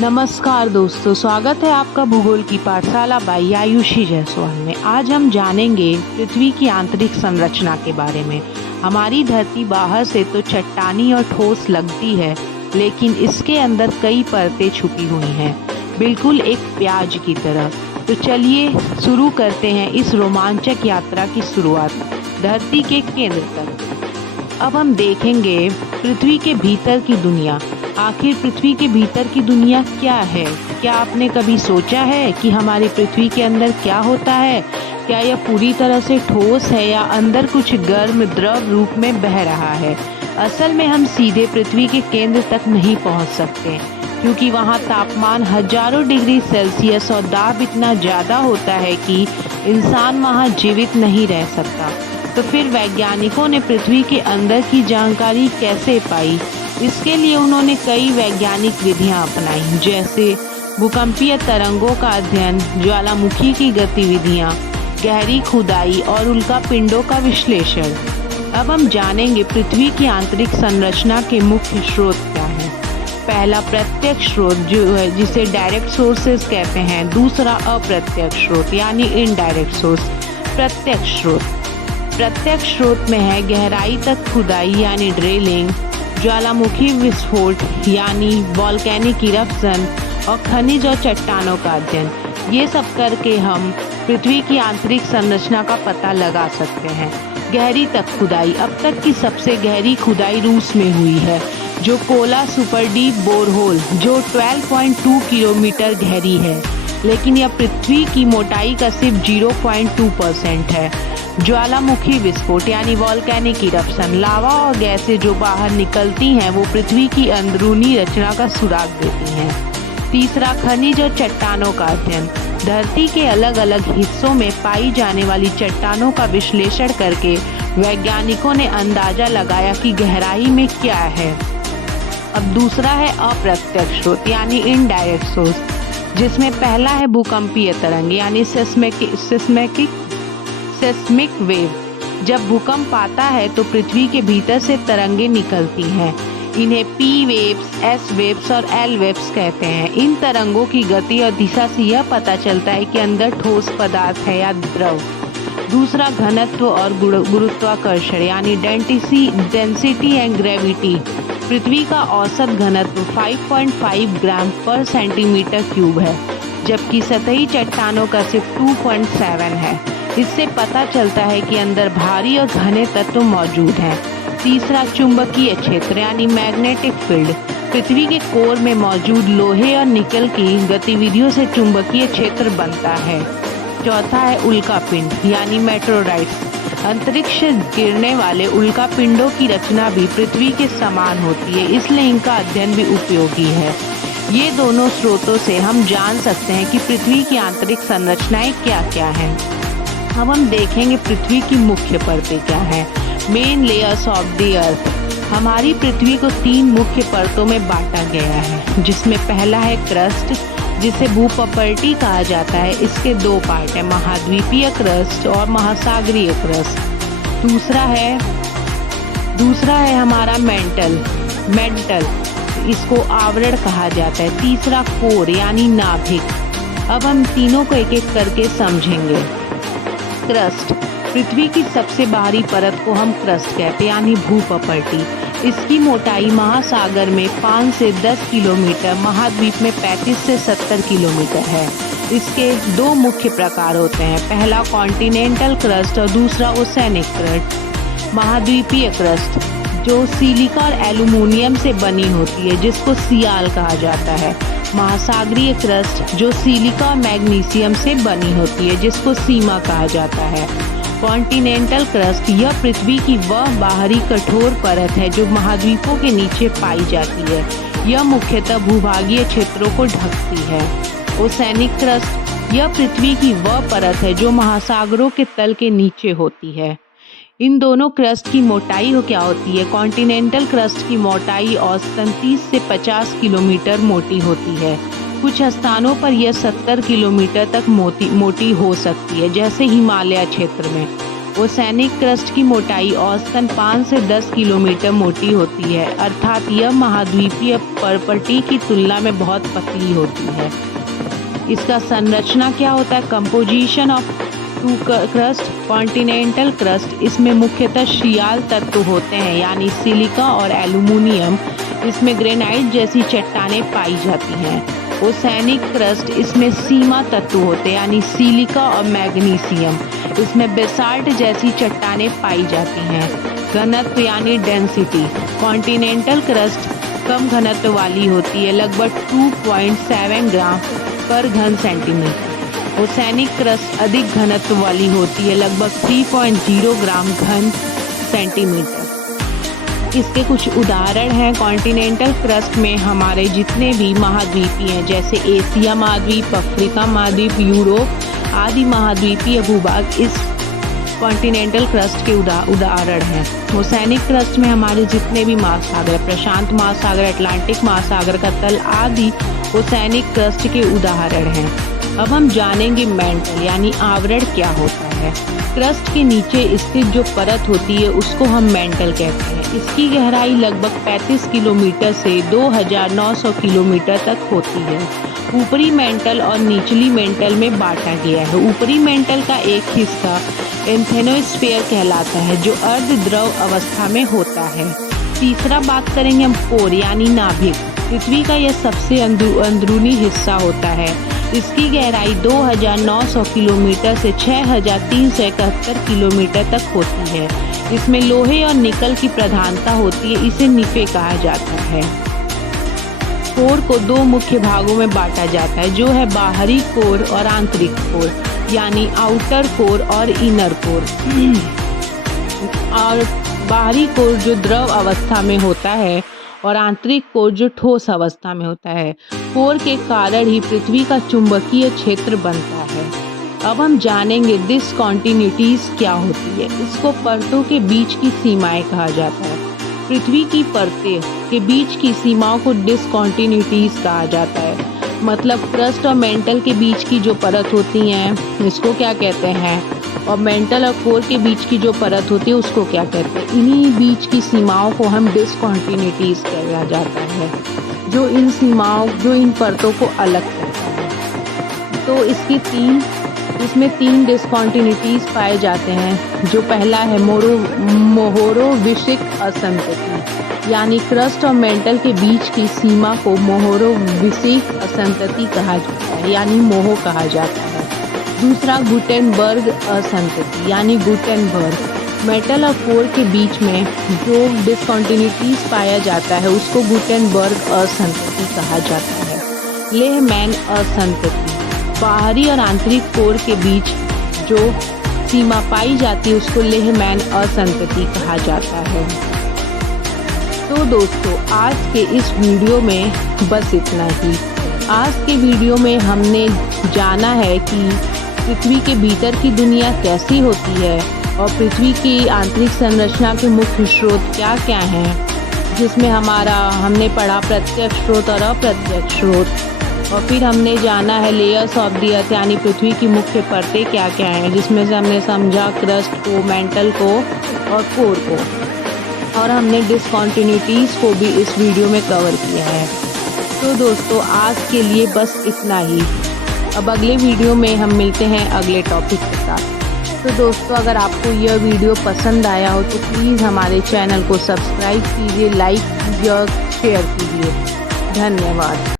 नमस्कार दोस्तों, स्वागत है आपका भूगोल की पाठशाला बाई आयुषी जायसवाल में। आज हम जानेंगे पृथ्वी की आंतरिक संरचना के बारे में। हमारी धरती बाहर से तो चट्टानी और ठोस लगती है, लेकिन इसके अंदर कई परतें छुपी हुई हैं, बिल्कुल एक प्याज की तरह। तो चलिए शुरू करते हैं इस रोमांचक यात्रा की शुरुआत धरती के केंद्र तक। अब हम देखेंगे पृथ्वी के भीतर की दुनिया। आखिर पृथ्वी के भीतर की दुनिया क्या है? क्या आपने कभी सोचा है कि हमारी पृथ्वी के अंदर क्या होता है? क्या यह पूरी तरह से ठोस है या अंदर कुछ गर्म द्रव रूप में बह रहा है? असल में हम सीधे पृथ्वी के केंद्र तक नहीं पहुंच सकते, क्योंकि वहां तापमान हजारों डिग्री सेल्सियस और दाब इतना ज़्यादा होता है कि इंसान वहां जीवित नहीं रह सकता। तो फिर वैज्ञानिकों ने पृथ्वी के अंदर की जानकारी कैसे पाई? इसके लिए उन्होंने कई वैज्ञानिक विधियां अपनाई, जैसे भूकंपीय तरंगों का अध्ययन, ज्वालामुखी की गतिविधियां, गहरी खुदाई और उल्कापिंडों का विश्लेषण। अब हम जानेंगे पृथ्वी की आंतरिक संरचना के मुख्य स्रोत क्या हैं। पहला प्रत्यक्ष स्रोत जो है, जिसे डायरेक्ट सोर्सेज कहते हैं। दूसरा अप्रत्यक्ष स्रोत यानी इनडायरेक्ट सोर्स। प्रत्यक्ष स्रोत में है गहराई तक खुदाई यानी ड्रिलिंग, ज्वालामुखी विस्फोट यानी वॉल्केनिक इरप्शन और खनिज और चट्टानों का अध्ययन। ये सब करके हम पृथ्वी की आंतरिक संरचना का पता लगा सकते हैं। गहरी तक खुदाई। अब तक की सबसे गहरी खुदाई रूस में हुई है, जो कोला सुपर डीप बोरहोल, जो 12.2 किलोमीटर गहरी है, लेकिन यह पृथ्वी की मोटाई का सिर्फ 0.2% है। ज्वालामुखी विस्फोट यानी वॉल्केनिक इरप्शन। लावा और गैसें जो बाहर निकलती हैं वो पृथ्वी की अंदरूनी रचना का सुराग देती हैं। तीसरा, खनिज और चट्टानों का अध्ययन। धरती के अलग अलग हिस्सों में पाई जाने वाली चट्टानों का विश्लेषण करके वैज्ञानिकों ने अंदाजा लगाया कि गहराई में क्या है। अब दूसरा है अप्रत्यक्ष स्रोत यानी इनडायरेक्ट सोर्स, जिसमें पहला है भूकंपीय तरंग यानी सेस्मिक वेव। जब भूकंप आता है तो पृथ्वी के भीतर से तरंगे निकलती हैं। इन्हें पी वेव्स, एस वेव्स और एल वेव्स कहते हैं। इन तरंगों की गति और दिशा से यह पता चलता है कि अंदर ठोस पदार्थ है या द्रव। दूसरा, घनत्व और गुरुत्वाकर्षण यानी डेंसिटी एंड ग्रेविटी। पृथ्वी का औसत घनत्व 5.5 ग्राम पर सेंटीमीटर क्यूब है, जबकि सतही चट्टानों का सिर्फ 2.7 है। इससे पता चलता है कि अंदर भारी और घने तत्व मौजूद हैं। तीसरा, चुंबकीय क्षेत्र यानी मैग्नेटिक फील्ड। पृथ्वी के कोर में मौजूद लोहे और निकल की गतिविधियों से चुंबकीय क्षेत्र बनता है। चौथा है उल्कापिंड यानी मेटेओराइट्स। अंतरिक्ष से गिरने वाले उल्कापिंडों की रचना भी पृथ्वी के समान होती है, इसलिए इनका अध्ययन भी उपयोगी है। ये दोनों स्रोतों से हम जान सकते हैं कि पृथ्वी की आंतरिक संरचनाएं क्या क्या हैं। अब हम देखेंगे पृथ्वी की मुख्य परतें क्या हैं। Main layers of the earth. हमारी पृथ्वी को 3 मुख्य परतों में बांटा गया है, जिसमें पहला है क्रस्ट, जिसे भूपटल कहा जाता है। इसके 2 पार्ट हैं, महाद्वीपीय क्रस्ट और महासागरीय क्रस्ट। दूसरा है हमारा मेंटल, इसको आवरण कहा जाता है। तीसरा कोर यानी नाभिक। अब हम तीनों को एक एक करके समझेंगे। क्रस्ट, पृथ्वी की सबसे बाहरी परत को हम क्रस्ट कहते हैं यानी भूपटल। इसकी मोटाई महासागर में 5 से 10 किलोमीटर, महाद्वीप में 35 से 70 किलोमीटर है। इसके 2 मुख्य प्रकार होते हैं, पहला कॉन्टिनेंटल क्रस्ट और दूसरा ओसेनिक क्रस्ट। महाद्वीपीय क्रस्ट जो सिलिका और एल्यूमिनियम से बनी होती है, जिसको सियाल कहा जाता है। महासागरीय क्रस्ट जो सिलिका और मैग्नीशियम से बनी होती है, जिसको सीमा कहा जाता है। कॉन्टिनेंटल क्रस्ट यह पृथ्वी की वह बाहरी कठोर परत है जो महाद्वीपों के नीचे पाई जाती है। यह मुख्यतः भूभागीय क्षेत्रों को ढकती है। ओसेनिक क्रस्ट यह पृथ्वी की वह परत है जो महासागरों के तल के नीचे होती है। इन दोनों क्रस्ट की मोटाई क्या होती है? कॉन्टिनेंटल क्रस्ट की मोटाई औसतन 30 से 50 किलोमीटर मोटी होती है। कुछ स्थानों पर यह 70 किलोमीटर तक मोटी हो सकती है, जैसे हिमालय क्षेत्र में। ओशेनिक क्रस्ट की मोटाई औसतन 5 से 10 किलोमीटर मोटी होती है, अर्थात यह महाद्वीपीय पर्पटी की तुलना में बहुत पतली होती है। इसका संरचना क्या होता है? Composition of to crust, continental crust. इसमें मुख्यतः शियाल तत्व होते हैं, यानी सिलिका और एल्यूमिनियम। इसमें ग्रेनाइट जैसी चट्टानें पाई जाती हैं। ओशेनिक क्रस्ट, इसमें सीमा तत्व होते हैं, यानी सिलिका और मैग्नीशियम। इसमें बेसाल्ट जैसी चट्टानें पाई जाती हैं। घनत्व यानी डेंसिटी, कॉन्टिनेंटल क्रस्ट कम घनत्व वाली होती है, लगभग 2.7 ग्राम पर घन सेंटीमीटर। ओशेनिक क्रस्ट अधिक घनत्व वाली होती है, लगभग 3.0 ग्राम घन सेंटीमीटर। इसके कुछ उदाहरण हैं। कॉन्टिनेंटल क्रस्ट में हमारे जितने भी महाद्वीपीय हैं, जैसे एशिया महाद्वीप, अफ्रीका महाद्वीप, यूरोप आदि महाद्वीपीय भूभाग इस कॉन्टिनेंटल क्रस्ट के उदाहरण हैं। ओशेनिक क्रस्ट में हमारे जितने भी महासागर, प्रशांत महासागर, अटलांटिक महासागर का तल आदि ओशेनिक क्रस्ट के उदाहरण हैं। अब हम जानेंगे मेंटल यानी आवरण क्या होता है। क्रस्ट के नीचे स्थित जो परत होती है उसको हम मेंटल कहते हैं। इसकी गहराई लगभग 35 किलोमीटर से 2900 किलोमीटर तक होती है। ऊपरी मेंटल और निचली मेंटल में बांटा गया है। ऊपरी मेंटल का एक हिस्सा एंथेनोस्फीयर कहलाता है, जो अर्ध द्रव अवस्था में होता है। तीसरा बात करेंगे हम कोर यानी नाभिक। पृथ्वी का यह सबसे अंदरूनी हिस्सा होता है। इसकी गहराई 2900 किलोमीटर से 6371 किलोमीटर तक होती है। इसमें लोहे और निकल की प्रधानता होती है, इसे निफे कहा जाता है। कोर को दो मुख्य भागों में बांटा जाता है, जो है बाहरी कोर और आंतरिक कोर, यानी आउटर कोर और इनर कोर। और बाहरी कोर जो द्रव अवस्था में होता है और आंतरिक कोर जो ठोस अवस्था में होता है। कोर के कारण ही पृथ्वी का चुंबकीय क्षेत्र बनता है। अब हम जानेंगे डिसकंटिन्यूटीज क्या होती है। इसको परतों के बीच की सीमाएं कहा जाता है। पृथ्वी की परतें के बीच की सीमाओं को डिसकंटिन्यूटीज कहा जाता है। मतलब क्रस्ट और मेंटल के बीच की जो परत होती हैं इसको क्या कहते हैं, और मेंटल और कोर के बीच की जो परत होती है उसको क्या कहते हैं। इन्हीं बीच की सीमाओं को हम डिसकंटिन्यूटीज कहा जाता है, जो इन परतों को अलग करता है। तो इसमें तीन डिसकंटिन्यूटीज पाए जाते हैं। जो पहला है मोहोरोविसिक असंतति, यानी क्रस्ट और मेंटल के बीच की सीमा को मोहोरोविसिक असंतति कहा जाता है, यानी मोहो कहा जाता है। दूसरा गुटेनबर्ग असंतति, यानी गुटेनबर्ग। मेटल और कोर के बीच में जो डिसकंटिन्यूटीज पाया जाता है उसको गुटेनबर्ग असंतति कहा जाता है। लेहमैन असंतति, बाहरी और आंतरिक कोर के बीच जो सीमा पाई जाती है उसको लेहमैन असंतति कहा जाता है। तो दोस्तों, आज के इस वीडियो में बस इतना ही। आज के वीडियो में हमने जाना है कि पृथ्वी के भीतर की दुनिया कैसी होती है और पृथ्वी की आंतरिक संरचना के मुख्य स्रोत क्या क्या हैं, जिसमें हमने पढ़ा प्रत्यक्ष स्रोत और अप्रत्यक्ष स्रोत। और फिर हमने जाना है लेयर्स ऑफ द अर्थ, यानी पृथ्वी की मुख्य परतें क्या क्या हैं, जिसमें से हमने समझा क्रस्ट को, मेंटल को और कोर को। और हमने डिसकंटिन्यूटीज को भी इस वीडियो में कवर किया है। तो दोस्तों, आज के लिए बस इतना ही। अब अगले वीडियो में हम मिलते हैं अगले टॉपिक के साथ। तो दोस्तों, अगर आपको यह वीडियो पसंद आया हो तो प्लीज़ हमारे चैनल को सब्सक्राइब कीजिए, लाइक कीजिए और शेयर कीजिए। धन्यवाद।